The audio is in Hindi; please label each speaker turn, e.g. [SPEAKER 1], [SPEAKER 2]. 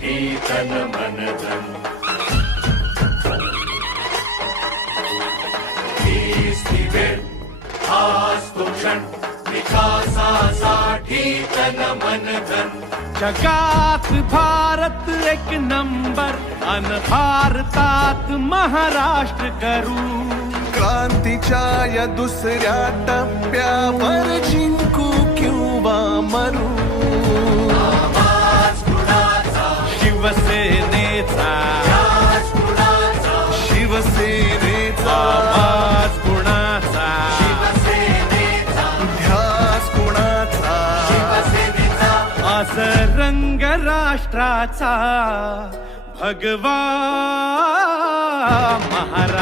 [SPEAKER 1] कीर्तन मन धन तन
[SPEAKER 2] जगात भारत एक नंबर अन भारत महाराष्ट्र करू।
[SPEAKER 3] क्रांति चाय दुसर टप्प्या
[SPEAKER 1] आज
[SPEAKER 2] रंग राष्ट्राचा भगवा महाराज.